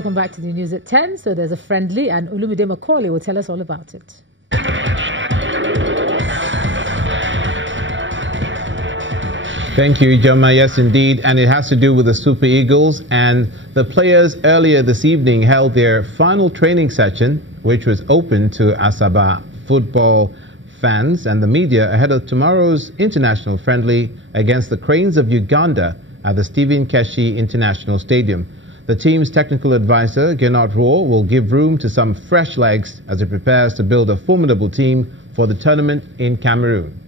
Welcome back to the news at 10. So there's a friendly, and Olumide Macaulay will tell us all about it. Thank you, Ijoma. Yes, indeed. And it has to do with the Super Eagles. And the players earlier this evening held their final training session, which was open to Asaba football fans and the media ahead of tomorrow's international friendly against the Cranes of Uganda at the Stephen Keshi International Stadium. The team's technical advisor, Kenyata, will give room to some fresh legs as it prepares to build a formidable team for the tournament in Cameroon.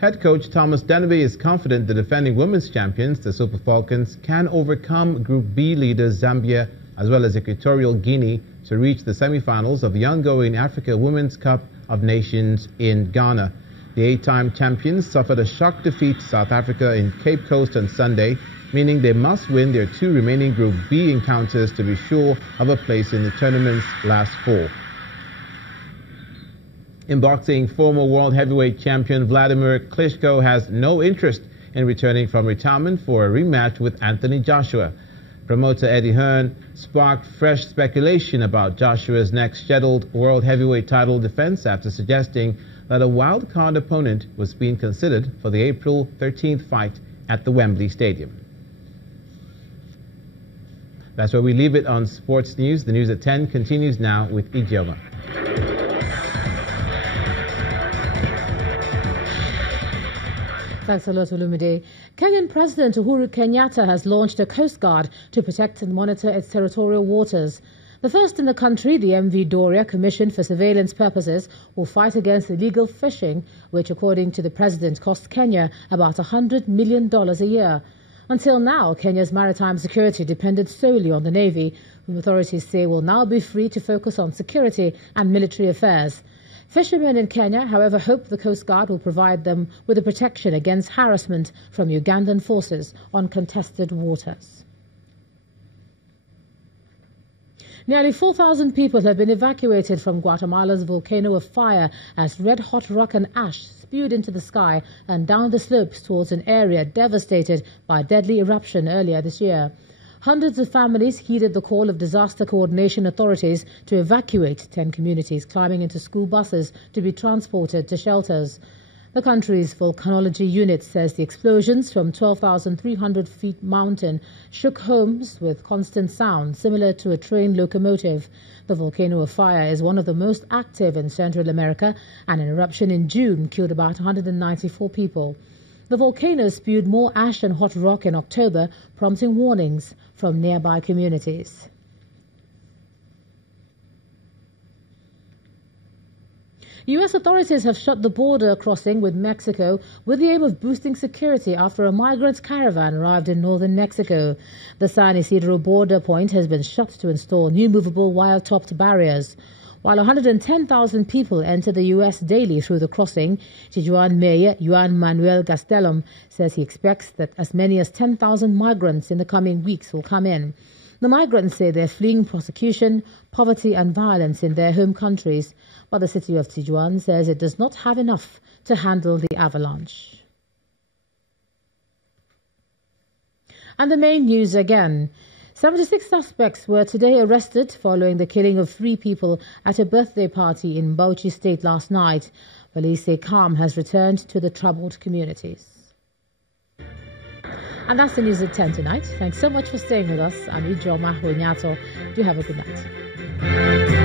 Head coach Thomas Deneby is confident the defending women's champions, the Super Falcons, can overcome Group B leaders Zambia as well as Equatorial Guinea to reach the semi-finals of the ongoing Africa Women's Cup of Nations in Ghana. The 8-time champions suffered a shock defeat to South Africa in Cape Coast on Sunday, meaning they must win their 2 remaining Group B encounters to be sure of a place in the tournament's last 4. In boxing, former world heavyweight champion Vladimir Klitschko has no interest in returning from retirement for a rematch with Anthony Joshua. Promoter Eddie Hearn sparked fresh speculation about Joshua's next scheduled world heavyweight title defense after suggesting that a wild-card opponent was being considered for the April 13th fight at the Wembley Stadium. That's where we leave it on Sports News. The news at 10 continues now with Ijoma. Thanks a lot, Olumide. Kenyan President Uhuru Kenyata has launched a Coastguard to protect and monitor its territorial waters. The first in the country, the MV Doria, commissioned for surveillance purposes, will fight against illegal fishing, which, according to the president, costs Kenya about $100 million a year. Until now, Kenya's maritime security depended solely on the Navy, whom authorities say will now be free to focus on security and military affairs. Fishermen in Kenya, however, hope the Coast Guard will provide them with a protection against harassment from Ugandan forces on contested waters. Nearly 4,000 people have been evacuated from Guatemala's volcano of fire as red-hot rock and ash spewed into the sky and down the slopes towards an area devastated by deadly eruption earlier this year. Hundreds of families heeded the call of disaster coordination authorities to evacuate 10 communities, climbing into school buses to be transported to shelters. The country's volcanology unit says the explosions from 12,300 feet mountain shook homes with constant sound similar to a train locomotive. The volcano of fire is one of the most active in Central America, and an eruption in June killed about 194 people. The volcano spewed more ash and hot rock in October, prompting warnings from nearby communities. U.S. authorities have shut the border crossing with Mexico with the aim of boosting security after a migrant caravan arrived in northern Mexico. The San Isidro border point has been shut to install new movable wire-topped barriers. While 110,000 people enter the U.S. daily through the crossing, Tijuana Mayor Juan Manuel Gastelum says he expects that as many as 10,000 migrants in the coming weeks will come in. The migrants say they're fleeing persecution, poverty and violence in their home countries, but the city of Tijuana says it does not have enough to handle the avalanche. And the main news again. 76 suspects were today arrested following the killing of 3 people at a birthday party in Bauchi State last night. Police say calm has returned to the troubled communities. And that's the news at 10 tonight. Thanks so much for staying with us. I'm Ijoma. Do have a good night.